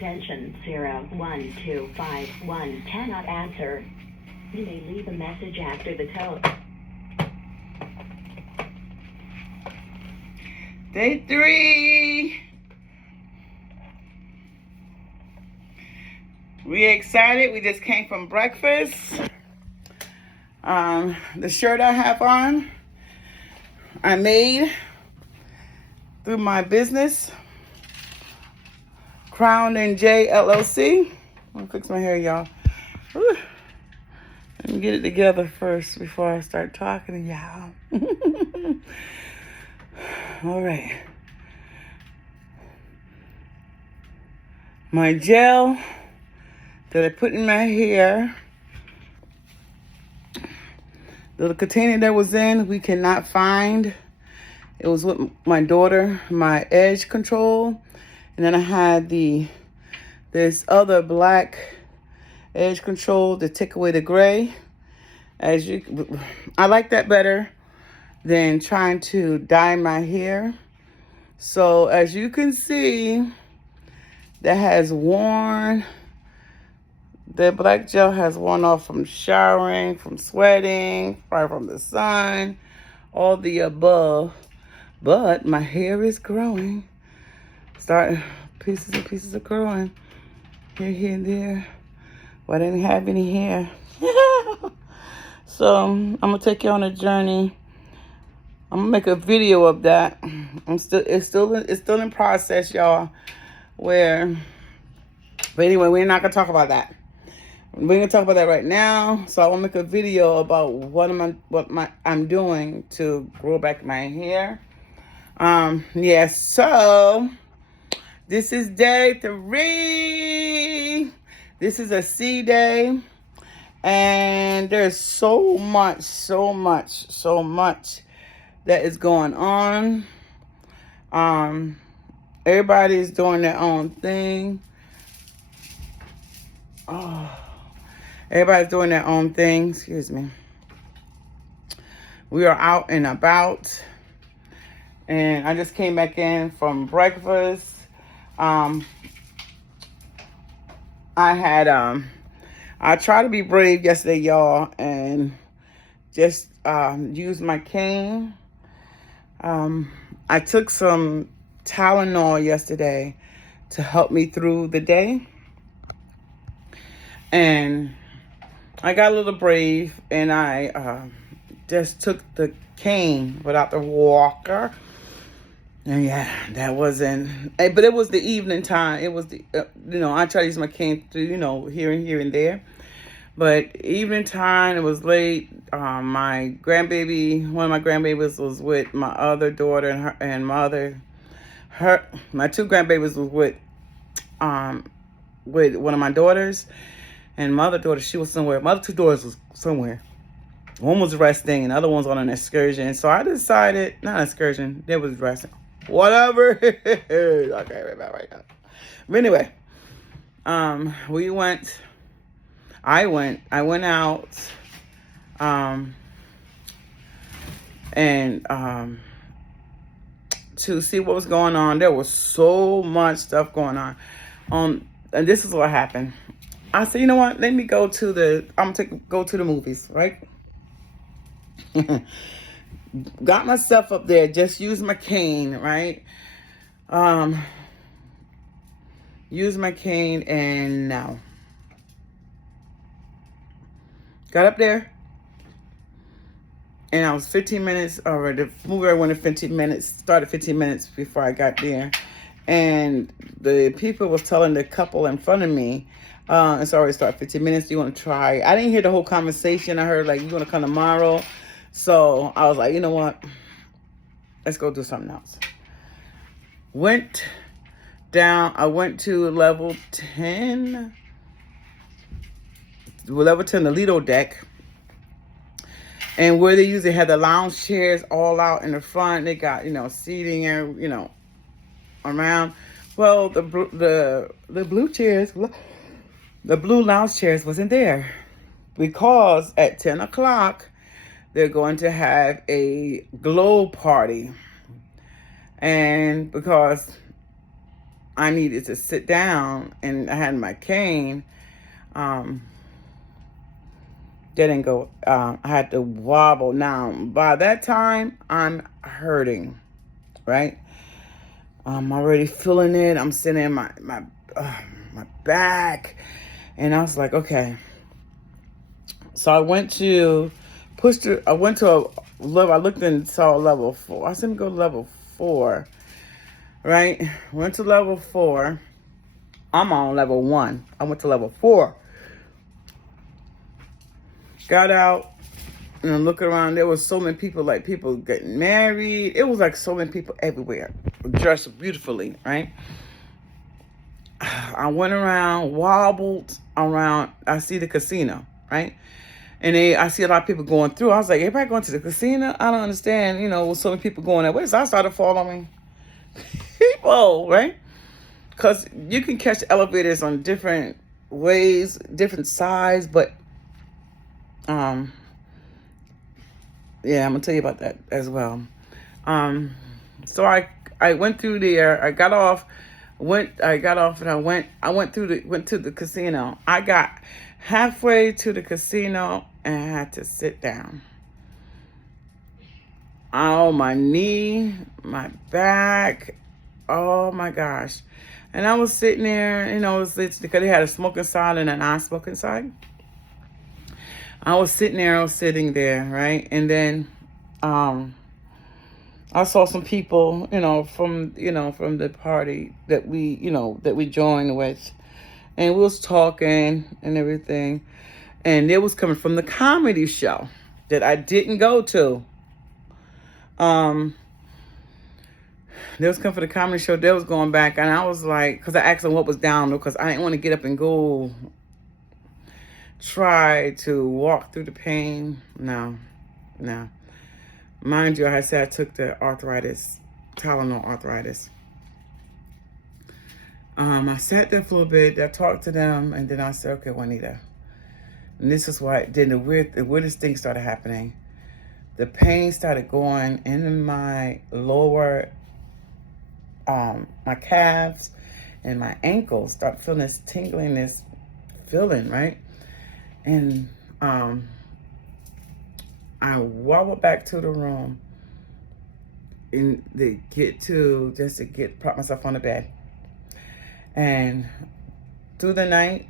extension 01251 cannot answer. You may leave a message after the tone. Day 3. We excited. We just came from breakfast. The shirt I have on, I made through my business, Crown and J LLC. I'm gonna fix my hair, y'all. Whew. Let me get it together first before I start talking to y'all. All right. My gel that I put in my hair, the container that was in, we cannot find. It was with my daughter, my edge control. And then I had this other black edge control to take away the gray. I like that better than trying to dye my hair. So as you can see, that has worn, the black gel has worn off from showering, from sweating, probably from the sun, all the above. But my hair is growing. Pieces and pieces are growing. Here and there. Well, I didn't have any hair. So I'm gonna take you on a journey. I'm gonna make a video of that. It's still in process, y'all. But anyway, we're not gonna talk about that. We're gonna talk about that right now. So I want to make a video about what I'm doing to grow back my hair. So this is day 3. This is a C day, and there's so much that is going on. Everybody's doing their own thing. Everybody's doing their own thing. Excuse me. We are out and about. And I just came back in from breakfast. I tried to be brave yesterday, y'all, and just use my cane. I took some Tylenol yesterday to help me through the day. And I got a little brave, and I just took the cane without the walker. And yeah, that wasn't, but it was the evening time. It was I try to use my cane to, here and there. But evening time, it was late. My grandbaby, one of my grandbabies was with my other daughter, and my two grandbabies was with one of my daughters. And my other daughter, she was somewhere. My other two daughters was somewhere. One was resting, and the other one's on an excursion. So I decided, not an excursion, they was resting. Whatever. I can't remember right now. But anyway, I went out, and to see what was going on. There was so much stuff going on. And this is what happened. I said, you know what? Let me go to the movies, right? Got myself up there, just used my cane, right? Used my cane, and now got up there, and I was 15 minutes, or the movie I went in 15 minutes, started 15 minutes before I got there. And the people was telling the couple in front of me, it's already started 15 minutes, do you want to try? I didn't hear the whole conversation. I heard, like, you want to come tomorrow? So I was like, you know what? Let's go do something else. Went down. I went to level 10. Level 10, the Lido deck. And where they usually had the lounge chairs all out in the front. They got, seating and, around. Well, the blue chairs, the blue lounge chairs wasn't there. Because at 10 o'clock, they're going to have a glow party. And because I needed to sit down and I had my cane. Didn't go. I had to wobble. Now, by that time, I'm hurting, right? I'm already feeling it. I'm sitting in my back, and I was like, okay. So I went to I went to a level. I looked and saw level 4. I said, go to level 4, right? Went to level 4. I'm on level 1. I went to level 4. Got out and looking around. There was so many people, like people getting married. It was like so many people everywhere, dressed beautifully, right? I went around, wobbled around. I see the casino, right? And I see a lot of people going through. I was like, everybody going to the casino? I don't understand, with so many people going that way. So I started following people, right? Because you can catch elevators on different ways, different size, but yeah, I'm gonna tell you about that as well. So I went through there. I got off and I went to the casino. I got halfway to the casino and I had to sit down. Oh, my knee, my back, oh my gosh. And I was sitting there, it's because they had a smoking side and a non-smoking side. I was sitting there, right? And then I saw some people, from the party that we joined with. And we was talking and everything. And it was coming from the comedy show that I didn't go to. They was coming for the comedy show. They was going back. And I was like, because I asked them what was down, because I didn't want to get up and go try to walk through the pain. No. Mind you, I said I took the Tylenol arthritis. I sat there for a little bit. I talked to them, and then I said, okay, Juanita. And this is why then the weirdest thing started happening. The pain started going in my lower, my calves and my ankles. Start feeling this tingling, this feeling, right? And I wobbled back to the room and prop myself on the bed. And through the night,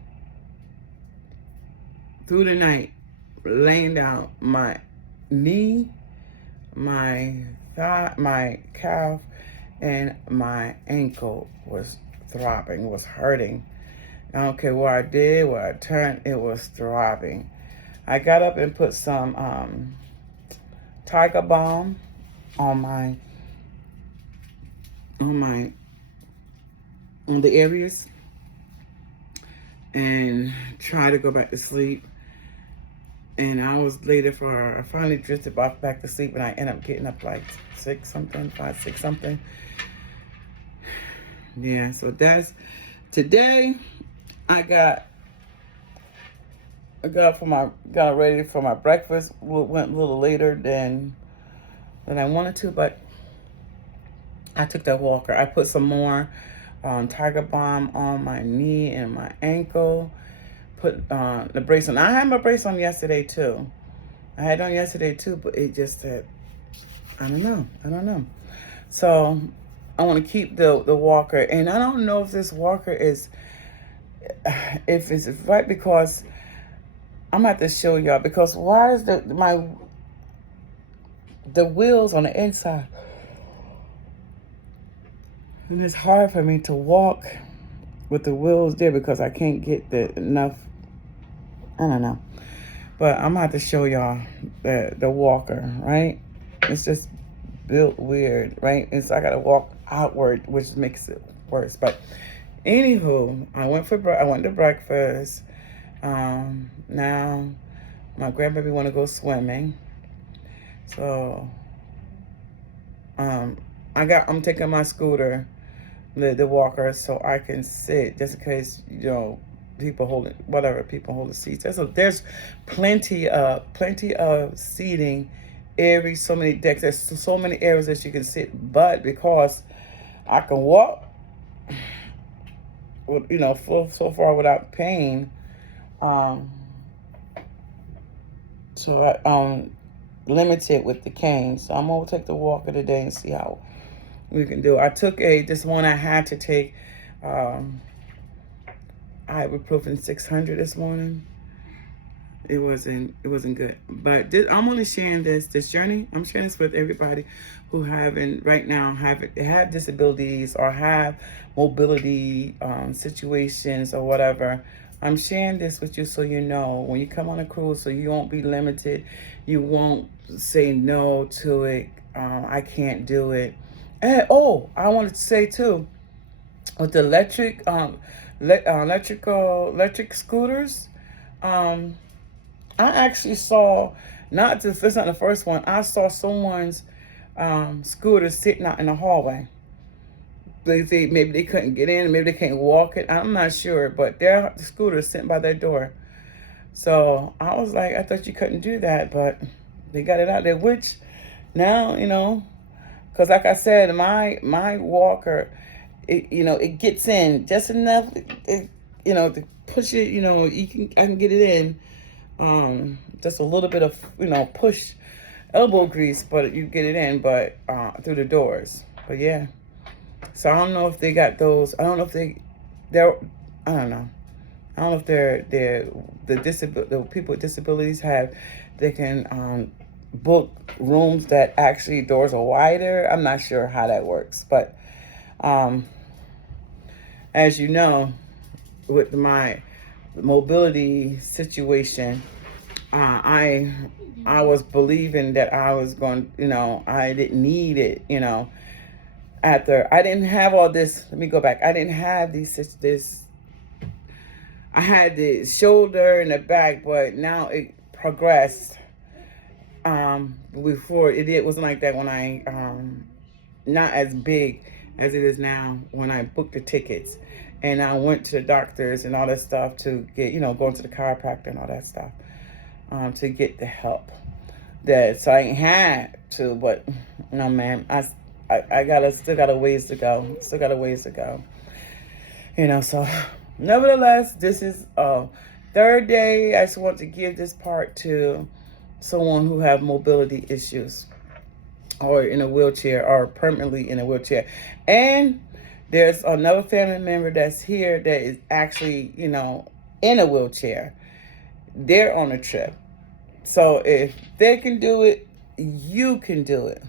laying down, my knee, my thigh, my calf, and my ankle was throbbing, was hurting. I don't care what I did, where I turned, it was throbbing. I got up and put some Tiger Balm on the areas and tried to go back to sleep. And I was later I finally drifted back to sleep, and I ended up getting up like 5, 6 something. Yeah, so that's today. I got ready for my breakfast. Went a little later than I wanted to, but I took that walker. I put some more Tiger Balm on my knee and my ankle. Put the brace on. I had my brace on yesterday too. But it just said, I don't know. So I want to keep the walker, and I don't know if this walker is, if it's right, because I'm gonna have to show y'all, because why is the wheels on the inside, and it's hard for me to walk with the wheels there because I can't get enough. I don't know, but I'm gonna have to show y'all the walker, right? It's just built weird, right? And so I gotta walk outward, which makes it worse. But anywho, I went to breakfast. Now my grandbaby want to go swimming, so I'm taking my scooter, the walker, so I can sit, just in case people hold the seats. There's plenty of seating, so many decks. There's so many areas that you can sit, but because I can walk, so far without pain. Um, so I limited with the cane. So I'm gonna take the walker today and see how we can do. I took this one I had to take. Ibuprofen 600 this morning. It wasn't good. But I'm only sharing this journey. I'm sharing this with everybody who right now have disabilities or have mobility situations or whatever. I'm sharing this with you so you know when you come on a cruise, so you won't be limited. You won't say no to it. I can't do it. And I wanted to say too, with the electric scooters. I actually saw, this not the first one, I saw someone's scooter sitting out in the hallway. Maybe they couldn't get in, maybe they can't walk it. I'm not sure, but their scooter is sitting by their door. So I was like, I thought you couldn't do that, but they got it out there, which now, because like I said, my walker, it gets in just enough, to push it, I can get it in. Just a little bit of, push elbow grease, but you get it in, but through the doors. But yeah, so I don't know if they got those. I don't know if they're, I don't know. I don't know if the people with disabilities they can book rooms that actually doors are wider. I'm not sure how that works, but as you know, with my mobility situation, I was believing that I was going, I didn't need it, after I didn't have all this. Let me go back. I didn't have this. I had the shoulder and the back, but now it progressed. Before it wasn't like that when I not as big as it is now when I booked the tickets. And I went to the doctors and all that stuff to get, going to the chiropractor and all that stuff to get the help. So I ain't had to, but no, man, I still got a ways to go. Still got a ways to go. So nevertheless, this is third day. I just want to give this part to someone who have mobility issues or in a wheelchair or permanently in a wheelchair. And there's another family member that's here that is actually, in a wheelchair. They're on a trip. So if they can do it, you can do it.